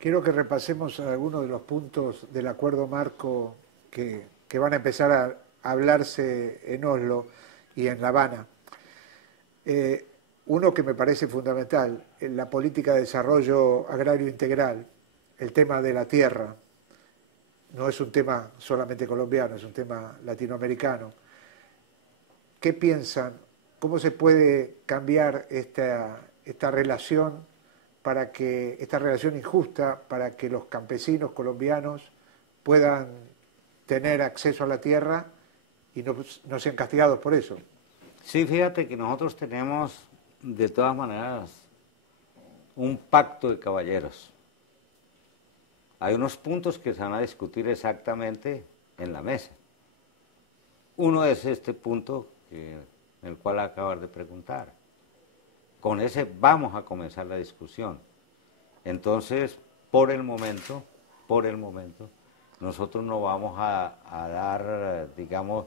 Quiero que repasemos algunos de los puntos del acuerdo marco que van a empezar a hablarse en Oslo y en La Habana. Uno que me parece fundamental, la política de desarrollo agrario integral, el tema de la tierra. No es un tema solamente colombiano, es un tema latinoamericano. ¿Qué piensan? ¿Cómo se puede cambiar esta relación para que esta relación injusta, para que los campesinos colombianos puedan tener acceso a la tierra y no sean castigados por eso? Sí, fíjate que nosotros tenemos de todas maneras un pacto de caballeros. Hay unos puntos que se van a discutir exactamente en la mesa. Uno es este punto en el cual acabas de preguntar. Con ese vamos a comenzar la discusión. Entonces, por el momento, nosotros no vamos a dar, digamos,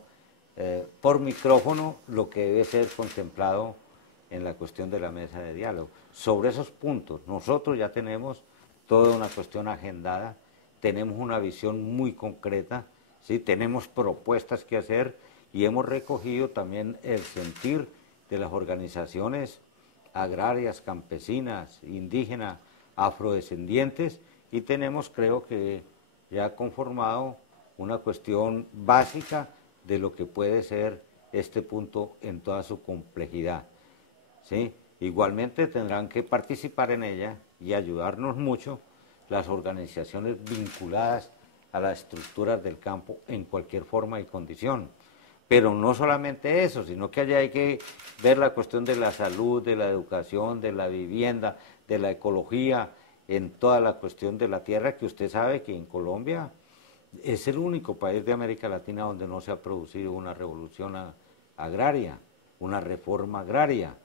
por micrófono lo que debe ser contemplado en la cuestión de la mesa de diálogo. Sobre esos puntos, nosotros ya tenemos toda una cuestión agendada, tenemos una visión muy concreta, ¿sí? Tenemos propuestas que hacer y hemos recogido también el sentir de las organizaciones agrarias, campesinas, indígenas, afrodescendientes, y tenemos, creo que ya conformado una cuestión básica de lo que puede ser este punto en toda su complejidad, ¿sí? Igualmente tendrán que participar en ella y ayudarnos mucho las organizaciones vinculadas a las estructuras del campo en cualquier forma y condición. Pero no solamente eso, sino que allá hay que ver la cuestión de la salud, de la educación, de la vivienda, de la ecología, en toda la cuestión de la tierra, que usted sabe que en Colombia es el único país de América Latina donde no se ha producido una revolución agraria, una reforma agraria.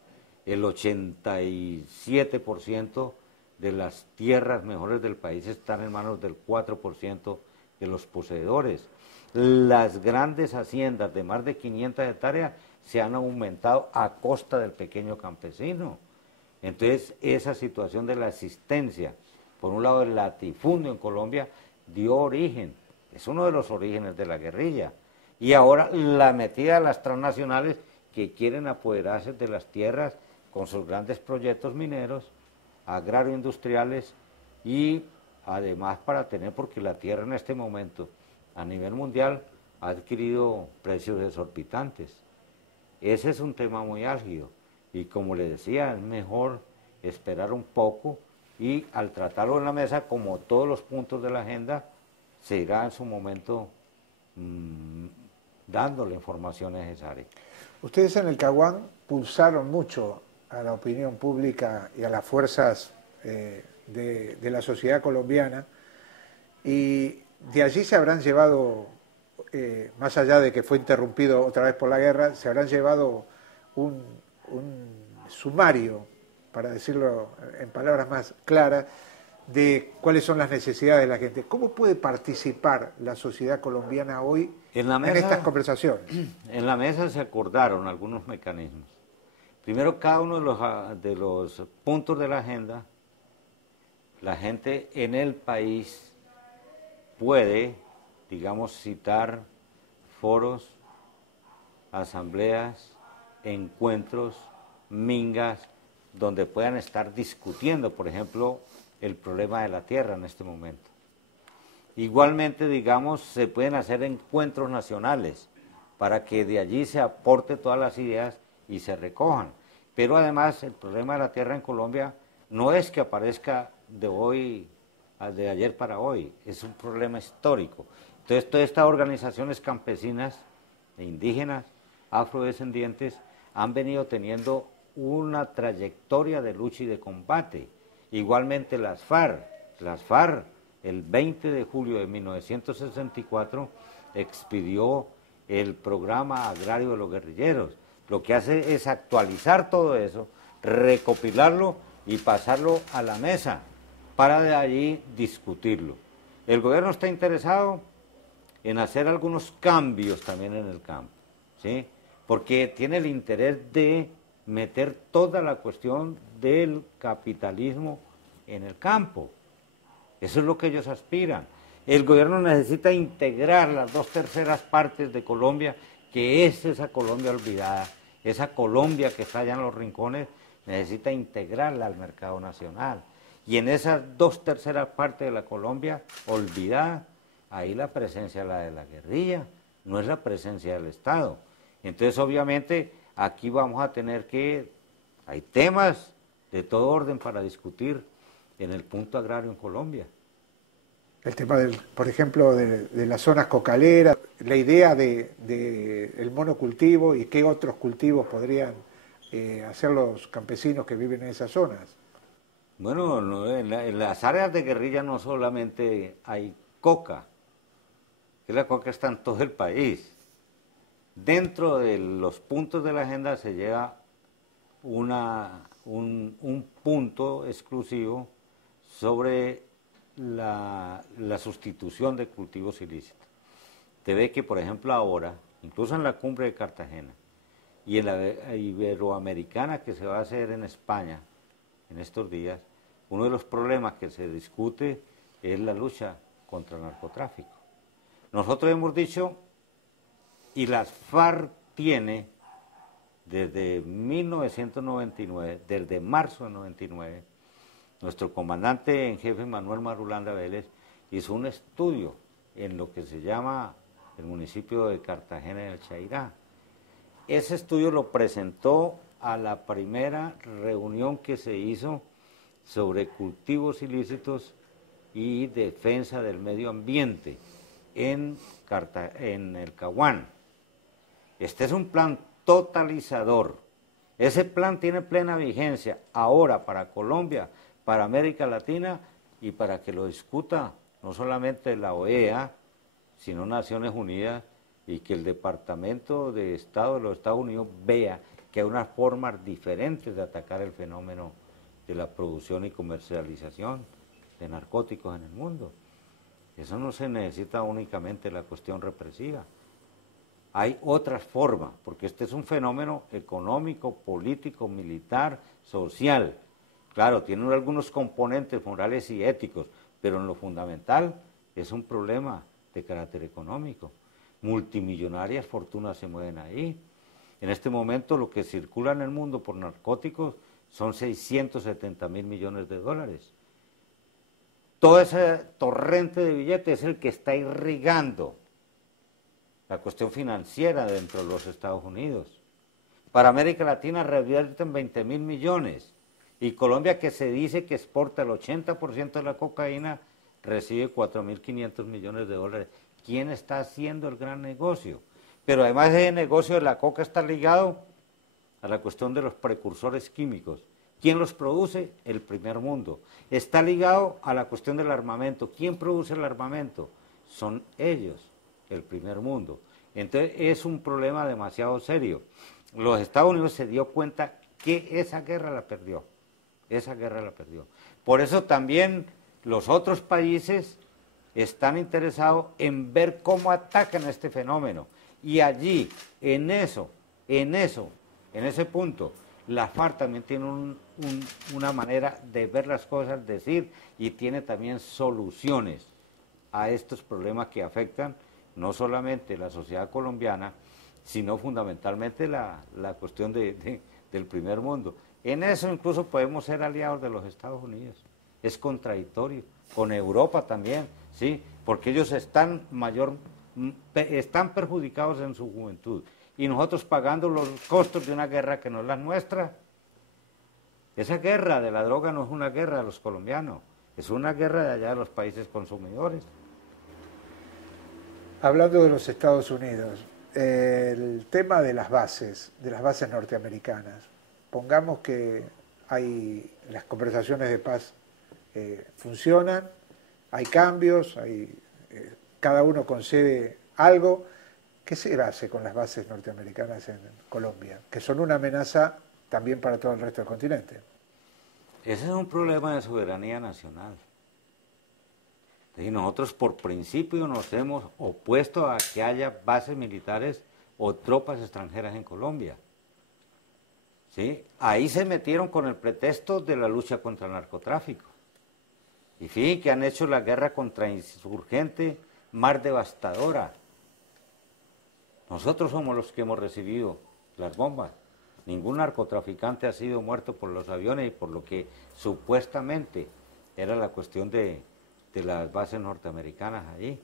El 87% de las tierras mejores del país están en manos del 4% de los poseedores. Las grandes haciendas de más de 500 hectáreas se han aumentado a costa del pequeño campesino. Entonces, esa situación de la existencia, por un lado el latifundio en Colombia, dio origen, es uno de los orígenes de la guerrilla. Y ahora la metida de las transnacionales que quieren apoderarse de las tierras con sus grandes proyectos mineros, agroindustriales y además para tener, porque la tierra en este momento a nivel mundial ha adquirido precios exorbitantes. Ese es un tema muy álgido y como le decía, es mejor esperar un poco y al tratarlo en la mesa, como todos los puntos de la agenda, se irá en su momento dando la información necesaria. Ustedes en el Caguán pulsaron mucho a la opinión pública y a las fuerzas de la sociedad colombiana, y de allí se habrán llevado, más allá de que fue interrumpido otra vez por la guerra, se habrán llevado un sumario, para decirlo en palabras más claras, de cuáles son las necesidades de la gente. ¿Cómo puede participar la sociedad colombiana hoy en estas conversaciones? En la mesa se acordaron algunos mecanismos. Primero, cada uno de los puntos de la agenda, la gente en el país puede, digamos, citar foros, asambleas, encuentros, mingas, donde puedan estar discutiendo, por ejemplo, el problema de la tierra en este momento. Igualmente, digamos, se pueden hacer encuentros nacionales para que de allí se aporte todas las ideas y se recojan. Pero además, el problema de la tierra en Colombia no es que aparezca de ayer para hoy, es un problema histórico. Entonces, todas estas organizaciones campesinas e indígenas, afrodescendientes, han venido teniendo una trayectoria de lucha y de combate. Igualmente las FARC, el 20 de julio de 1964, expidió el programa agrario de los guerrilleros. Lo que hace es actualizar todo eso, recopilarlo y pasarlo a la mesa para de allí discutirlo. El gobierno está interesado en hacer algunos cambios también en el campo, ¿sí? Porque tiene el interés de meter toda la cuestión del capitalismo en el campo. Eso es lo que ellos aspiran. El gobierno necesita integrar las 2/3 partes de Colombia, que es esa Colombia olvidada, esa Colombia que está allá en los rincones, necesita integrarla al mercado nacional. Y en esas 2/3 partes de la Colombia olvidada, ahí la presencia la de la guerrilla, no es la presencia del Estado. Entonces, obviamente, aquí vamos a tener que, hay temas de todo orden para discutir en el punto agrario en Colombia. El tema, por ejemplo, de las zonas cocaleras, la idea de el monocultivo y qué otros cultivos podrían hacer los campesinos que viven en esas zonas. Bueno, en las áreas de guerrilla no solamente hay coca, que la coca está en todo el país. Dentro de los puntos de la agenda se lleva un punto exclusivo sobre la sustitución de cultivos ilícitos. Te ve que, por ejemplo, ahora, incluso en la cumbre de Cartagena y en la iberoamericana que se va a hacer en España en estos días, uno de los problemas que se discute es la lucha contra el narcotráfico. Nosotros hemos dicho, y las FARC tiene desde 1999, desde marzo de 99, nuestro comandante en jefe Manuel Marulanda Vélez hizo un estudio en lo que se llama el municipio de Cartagena del Chairá. Ese estudio lo presentó a la primera reunión que se hizo sobre cultivos ilícitos y defensa del medio ambiente en el Caguán. Este es un plan totalizador. Ese plan tiene plena vigencia ahora para Colombia, para América Latina y para que lo discuta no solamente la OEA, sino Naciones Unidas, y que el Departamento de Estado de los Estados Unidos vea que hay unas formas diferentes de atacar el fenómeno de la producción y comercialización de narcóticos en el mundo. Eso no se necesita únicamente la cuestión represiva. Hay otras formas, porque este es un fenómeno económico, político, militar, social. Claro, tiene algunos componentes morales y éticos, pero en lo fundamental es un problema de carácter económico. Multimillonarias fortunas se mueven ahí. En este momento lo que circula en el mundo por narcóticos son 670.000 millones de dólares. Todo ese torrente de billetes es el que está irrigando la cuestión financiera dentro de los Estados Unidos. Para América Latina revierten 20.000 millones y Colombia, que se dice que exporta el 80% de la cocaína, recibe 4.500 millones de dólares. ¿Quién está haciendo el gran negocio? Pero además ese negocio de la coca está ligado a la cuestión de los precursores químicos. ¿Quién los produce? El primer mundo. Está ligado a la cuestión del armamento. ¿Quién produce el armamento? Son ellos, el primer mundo. Entonces es un problema demasiado serio. Los Estados Unidos se dio cuenta que esa guerra la perdió. Esa guerra la perdió. Por eso también los otros países están interesados en ver cómo atacan este fenómeno. Y allí, en ese punto, la FARC también tiene una manera de ver las cosas, decir, y tiene también soluciones a estos problemas que afectan no solamente la sociedad colombiana, sino fundamentalmente la cuestión del primer mundo. En eso incluso podemos ser aliados de los Estados Unidos. Es contradictorio. Con Europa también, ¿sí? Porque ellos están perjudicados en su juventud. Y nosotros pagando los costos de una guerra que no es la nuestra. Esa guerra de la droga no es una guerra de los colombianos, es una guerra de allá de los países consumidores. Hablando de los Estados Unidos, el tema de las bases norteamericanas. Pongamos que las conversaciones de paz funcionan, hay cambios, cada uno concede algo. ¿Qué se hace con las bases norteamericanas en Colombia? Que son una amenaza también para todo el resto del continente. Ese es un problema de soberanía nacional. Y nosotros por principio nos hemos opuesto a que haya bases militares o tropas extranjeras en Colombia. ¿Sí? Ahí se metieron con el pretexto de la lucha contra el narcotráfico. Y fíjense que han hecho la guerra contra insurgente más devastadora. Nosotros somos los que hemos recibido las bombas. Ningún narcotraficante ha sido muerto por los aviones y por lo que supuestamente era la cuestión de las bases norteamericanas allí.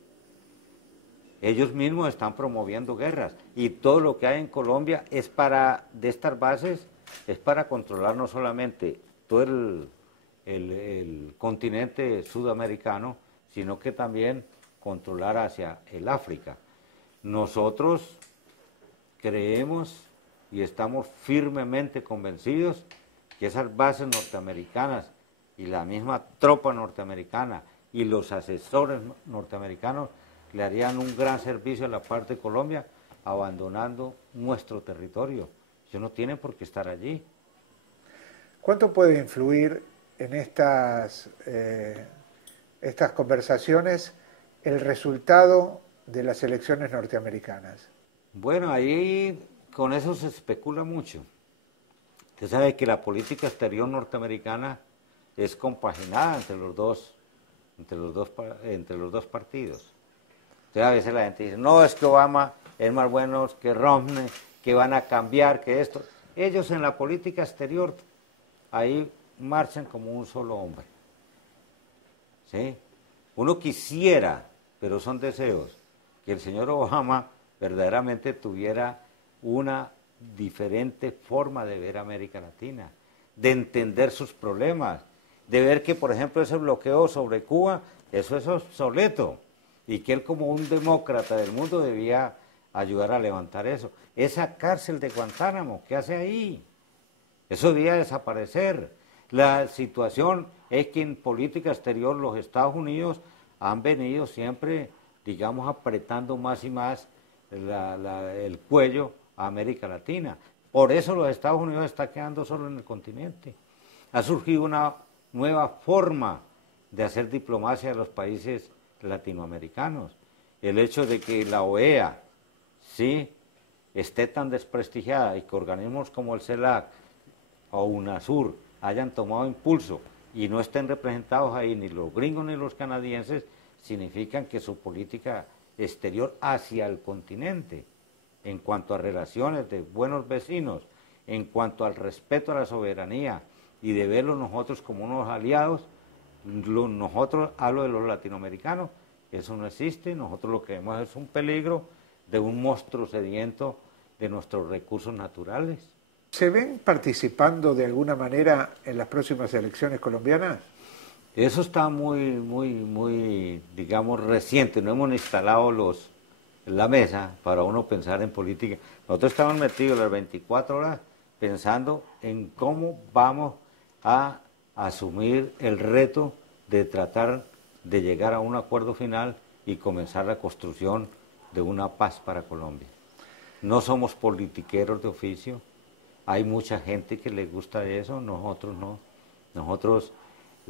Ellos mismos están promoviendo guerras y todo lo que hay en Colombia es de estas bases, es para controlar no solamente todo el continente sudamericano, sino que también controlar hacia el África. Nosotros creemos y estamos firmemente convencidos que esas bases norteamericanas y la misma tropa norteamericana y los asesores norteamericanos le harían un gran servicio a la parte de Colombia abandonando nuestro territorio. Ellos no tienen por qué estar allí. ¿Cuánto puede influir en estas conversaciones el resultado de las elecciones norteamericanas? Bueno, ahí con eso se especula mucho. Usted sabe que la política exterior norteamericana es compaginada entre los dos partidos. Entonces a veces la gente dice, no, es que Obama es más bueno que Romney, que van a cambiar, que esto. Ellos en la política exterior ahí marchan como un solo hombre. ¿Sí? Uno quisiera, pero son deseos, que el señor Obama verdaderamente tuviera una diferente forma de ver América Latina, de entender sus problemas, de ver que, por ejemplo, ese bloqueo sobre Cuba, eso es obsoleto, y que él como un demócrata del mundo debía ayudar a levantar eso. Esa cárcel de Guantánamo, ¿qué hace ahí? Eso debía desaparecer. La situación es que en política exterior los Estados Unidos han venido siempre, digamos, apretando más y más el cuello a América Latina. Por eso los Estados Unidos están quedando solo en el continente. Ha surgido una nueva forma de hacer diplomacia de los países latinoamericanos. El hecho de que la OEA, sí, esté tan desprestigiada y que organismos como el CELAC o UNASUR hayan tomado impulso y no estén representados ahí ni los gringos ni los canadienses, significan que su política exterior hacia el continente, en cuanto a relaciones de buenos vecinos, en cuanto al respeto a la soberanía y de verlos nosotros como unos aliados, nosotros, hablo de los latinoamericanos, eso no existe, nosotros lo que vemos es un peligro de un monstruo sediento de nuestros recursos naturales. ¿Se ven participando de alguna manera en las próximas elecciones colombianas? Eso está muy, digamos, reciente. No hemos instalado la mesa para uno pensar en política. Nosotros estamos metidos las 24 horas pensando en cómo vamos a asumir el reto de tratar de llegar a un acuerdo final y comenzar la construcción de una paz para Colombia. No somos politiqueros de oficio. Hay mucha gente que le gusta eso, nosotros no. Nosotros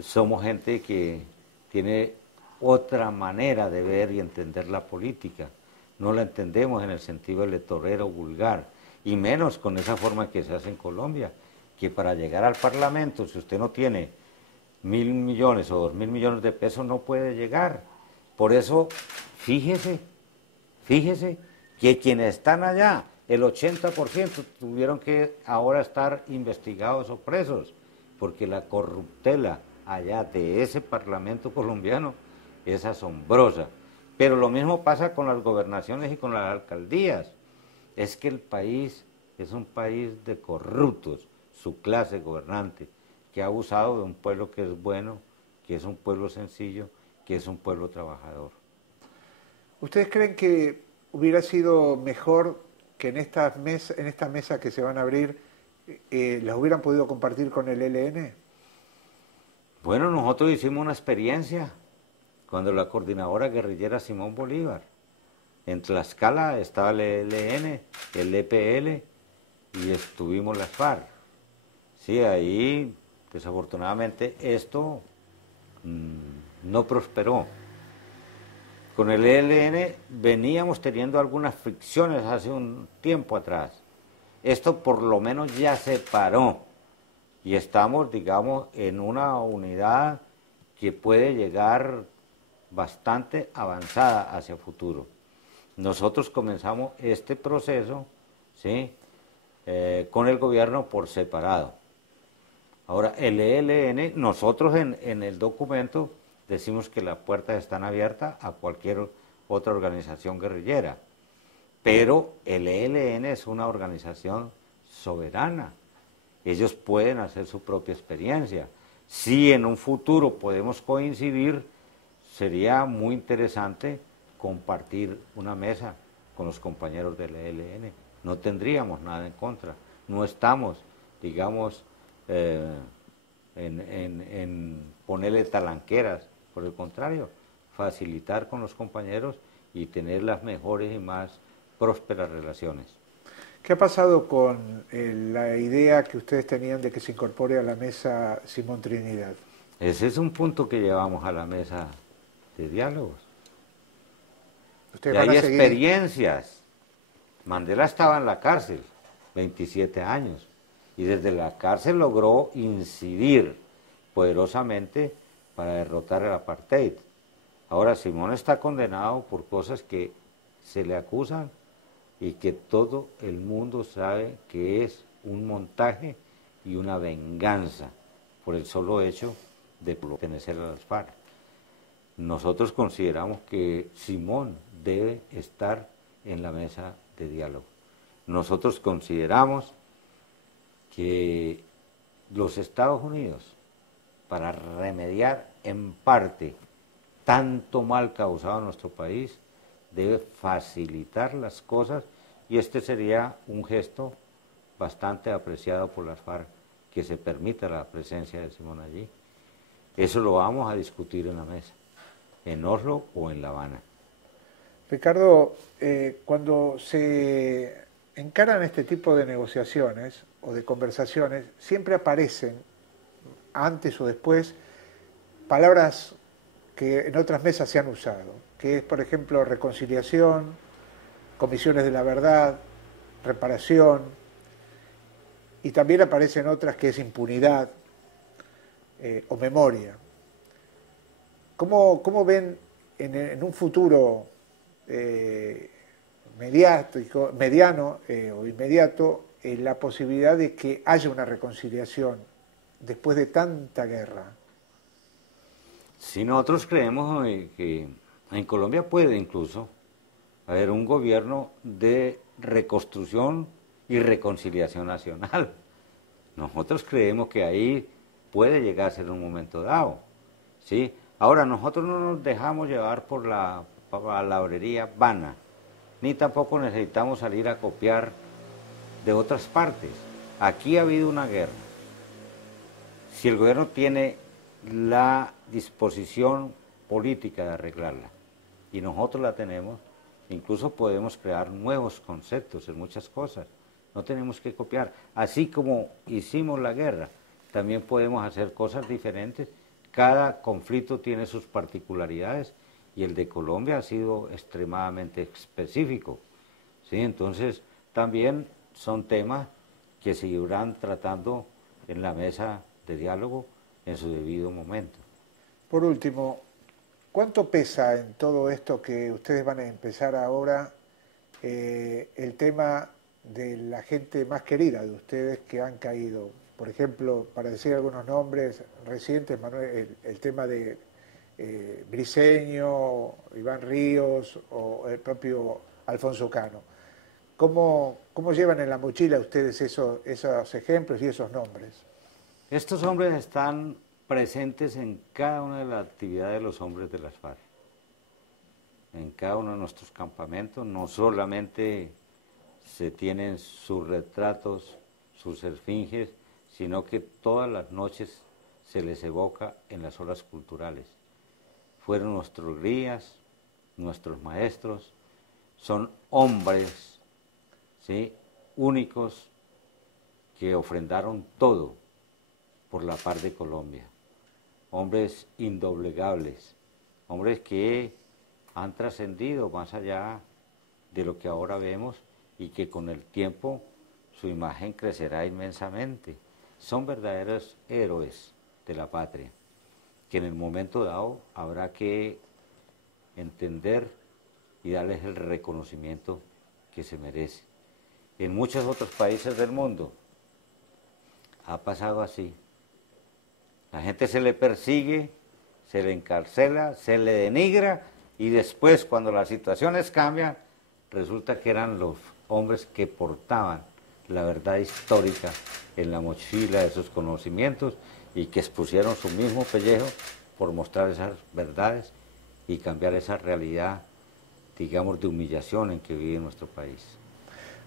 somos gente que tiene otra manera de ver y entender la política. No la entendemos en el sentido electorero vulgar, y menos con esa forma que se hace en Colombia, que para llegar al Parlamento, si usted no tiene 1.000 millones o 2.000 millones de pesos, no puede llegar. Por eso, fíjese que quienes están allá, el 80% tuvieron que ahora estar investigados o presos, porque la corruptela allá de ese Parlamento colombiano es asombrosa. Pero lo mismo pasa con las gobernaciones y con las alcaldías. Es que el país es un país de corruptos, su clase gobernante, que ha abusado de un pueblo que es bueno, que es un pueblo sencillo, que es un pueblo trabajador. ¿Ustedes creen que hubiera sido mejor que en esta mesa que se van a abrir las hubieran podido compartir con el ELN? Bueno, nosotros hicimos una experiencia cuando la coordinadora guerrillera Simón Bolívar. En Tlaxcala estaba el ELN, el EPL y estuvimos las FARC. Sí, ahí desafortunadamente esto no prosperó. Con el ELN veníamos teniendo algunas fricciones hace un tiempo atrás. Esto por lo menos ya se paró y estamos, digamos, en una unidad que puede llegar bastante avanzada hacia futuro. Nosotros comenzamos este proceso, ¿sí? Con el gobierno por separado. Ahora, el ELN, nosotros en el documento decimos que las puertas están abiertas a cualquier otra organización guerrillera, pero el ELN es una organización soberana. Ellos pueden hacer su propia experiencia. Si en un futuro podemos coincidir, sería muy interesante compartir una mesa con los compañeros del ELN. No tendríamos nada en contra. No estamos, digamos, en ponerle talanqueras. Por el contrario, facilitar con los compañeros y tener las mejores y más prósperas relaciones. ¿Qué ha pasado con la idea que ustedes tenían de que se incorpore a la mesa Simón Trinidad? Ese es un punto que llevamos a la mesa de diálogos. ¿Ustedes Y van hay a seguir? experiencias. Mandela estaba en la cárcel, 27 años, y desde la cárcel logró incidir poderosamente para derrotar el apartheid. Ahora Simón está condenado por cosas que se le acusan y que todo el mundo sabe que es un montaje y una venganza por el solo hecho de pertenecer a las FARC. Nosotros consideramos que Simón debe estar en la mesa de diálogo. Nosotros consideramos que los Estados Unidos, para remediar en parte tanto mal causado en nuestro país, debe facilitar las cosas, y este sería un gesto bastante apreciado por las FARC, que se permita la presencia de Simón allí. Eso lo vamos a discutir en la mesa, en Oslo o en La Habana. Ricardo, cuando se encaran este tipo de negociaciones o de conversaciones, siempre aparecen, antes o después, palabras que en otras mesas se han usado, que es, por ejemplo, reconciliación, comisiones de la verdad, reparación, y también aparecen otras que es impunidad o memoria. ¿Cómo ven en un futuro mediano o inmediato la posibilidad de que haya una reconciliación después de tanta guerra? Si nosotros creemos que en Colombia puede incluso haber un gobierno de reconstrucción y reconciliación nacional. Nosotros creemos que ahí puede llegar a ser un momento dado, ¿sí? Ahora, nosotros no nos dejamos llevar por la palabrería vana, ni tampoco necesitamos salir a copiar de otras partes. Aquí ha habido una guerra. Si el gobierno tiene la disposición política de arreglarla, y nosotros la tenemos, incluso podemos crear nuevos conceptos en muchas cosas. No tenemos que copiar. Así como hicimos la guerra, también podemos hacer cosas diferentes. Cada conflicto tiene sus particularidades y el de Colombia ha sido extremadamente específico, ¿sí? Entonces, también son temas que se irán tratando en la mesa de diálogo en su debido momento. Por último, ¿cuánto pesa en todo esto que ustedes van a empezar ahora el tema de la gente más querida de ustedes que han caído? Por ejemplo, para decir algunos nombres recientes, Manuel, el tema de Briceño, Iván Ríos o el propio Alfonso Cano. ¿Cómo llevan en la mochila ustedes esos ejemplos y esos nombres? Estos hombres están presentes en cada una de las actividades de los hombres de las FARC, en cada uno de nuestros campamentos. No solamente se tienen sus retratos, sus esfinges, sino que todas las noches se les evoca en las horas culturales. Fueron nuestros guías, nuestros maestros, son hombres, ¿sí?, únicos, que ofrendaron todo por la paz de Colombia. Hombres indoblegables, hombres que han trascendido más allá de lo que ahora vemos y que con el tiempo su imagen crecerá inmensamente. Son verdaderos héroes de la patria, que en el momento dado habrá que entender y darles el reconocimiento que se merece. En muchos otros países del mundo ha pasado así. La gente se le persigue, se le encarcela, se le denigra y después, cuando las situaciones cambian, resulta que eran los hombres que portaban la verdad histórica en la mochila de sus conocimientos y que expusieron su mismo pellejo por mostrar esas verdades y cambiar esa realidad, digamos, de humillación en que vive nuestro país.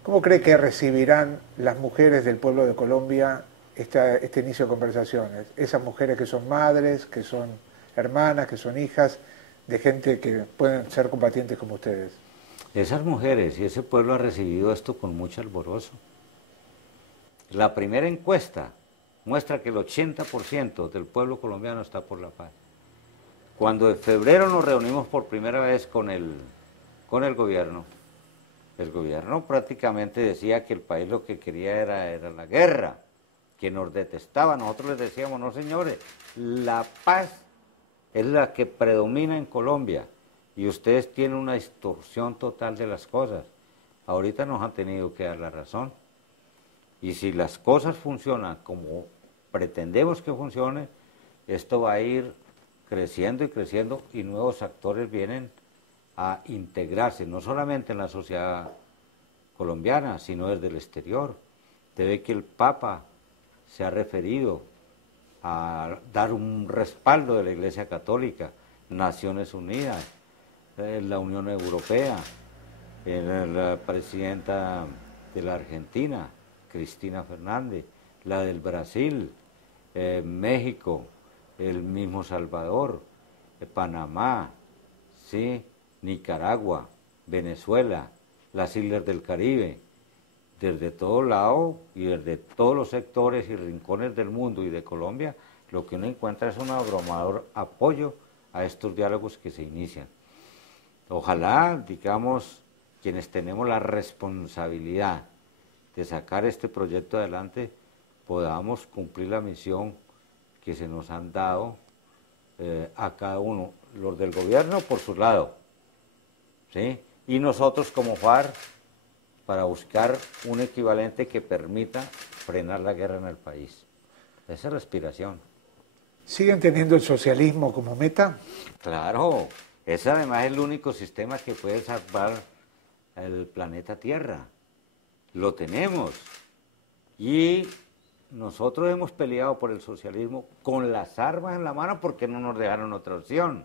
¿Cómo cree que recibirán las mujeres del pueblo de Colombia este inicio de conversaciones? Esas mujeres que son madres, que son hermanas, que son hijas de gente que pueden ser combatientes como ustedes. Esas mujeres y ese pueblo ha recibido esto con mucho alborozo. La primera encuesta muestra que el 80% del pueblo colombiano está por la paz. Cuando en febrero nos reunimos por primera vez con el gobierno prácticamente decía que el país lo que quería era la guerra, que nos detestaba. Nosotros les decíamos, no señores, la paz es la que predomina en Colombia y ustedes tienen una distorsión total de las cosas. Ahorita nos han tenido que dar la razón. Y si las cosas funcionan como pretendemos que funcione, esto va a ir creciendo y creciendo y nuevos actores vienen a integrarse, no solamente en la sociedad colombiana, sino desde el exterior. Usted ve que el Papa se ha referido a dar un respaldo de la Iglesia Católica, Naciones Unidas, la Unión Europea, la presidenta de la Argentina, Cristina Fernández, la del Brasil, México, el mismo Salvador, Panamá, ¿sí? Nicaragua, Venezuela, las islas del Caribe, desde todo lado y desde todos los sectores y rincones del mundo y de Colombia, lo que uno encuentra es un abrumador apoyo a estos diálogos que se inician. Ojalá, digamos, quienes tenemos la responsabilidad de sacar este proyecto adelante, podamos cumplir la misión que se nos han dado a cada uno, los del gobierno por su lado, ¿sí? Y nosotros como FARC para buscar un equivalente que permita frenar la guerra en el país. Esa es la aspiración. ¿Siguen teniendo el socialismo como meta? Claro, ese además es el único sistema que puede salvar el planeta Tierra. Lo tenemos. Y nosotros hemos peleado por el socialismo con las armas en la mano porque no nos dejaron otra opción.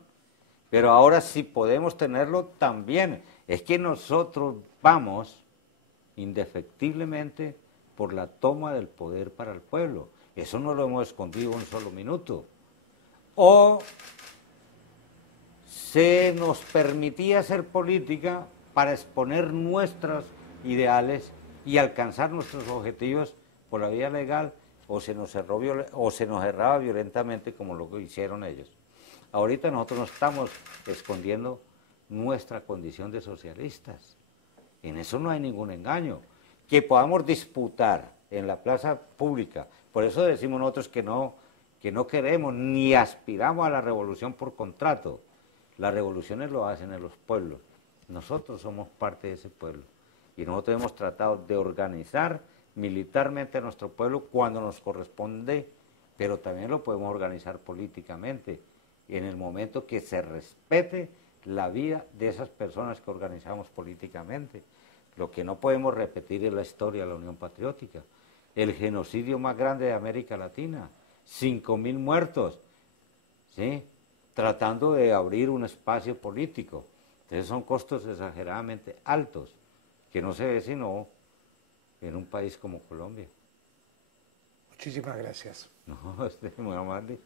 Pero ahora sí podemos tenerlo también. Es que nosotros vamos indefectiblemente por la toma del poder para el pueblo. Eso no lo hemos escondido un solo minuto. O se nos permitía hacer política para exponer nuestros ideales y alcanzar nuestros objetivos por la vía legal, o se nos cerraba violentamente como lo hicieron ellos. Ahorita nosotros no estamos escondiendo nuestra condición de socialistas. En eso no hay ningún engaño. Que podamos disputar en la plaza pública, por eso decimos nosotros que no queremos ni aspiramos a la revolución por contrato. Las revoluciones lo hacen en los pueblos. Nosotros somos parte de ese pueblo. Y nosotros hemos tratado de organizar militarmente a nuestro pueblo cuando nos corresponde, pero también lo podemos organizar políticamente, en el momento que se respete la vida de esas personas que organizamos políticamente. Lo que no podemos repetir es la historia de la Unión Patriótica, el genocidio más grande de América Latina, 5.000 muertos, ¿sí? Tratando de abrir un espacio político. Entonces son costos exageradamente altos, que no se ve sino en un país como Colombia. Muchísimas gracias. No, muy amable.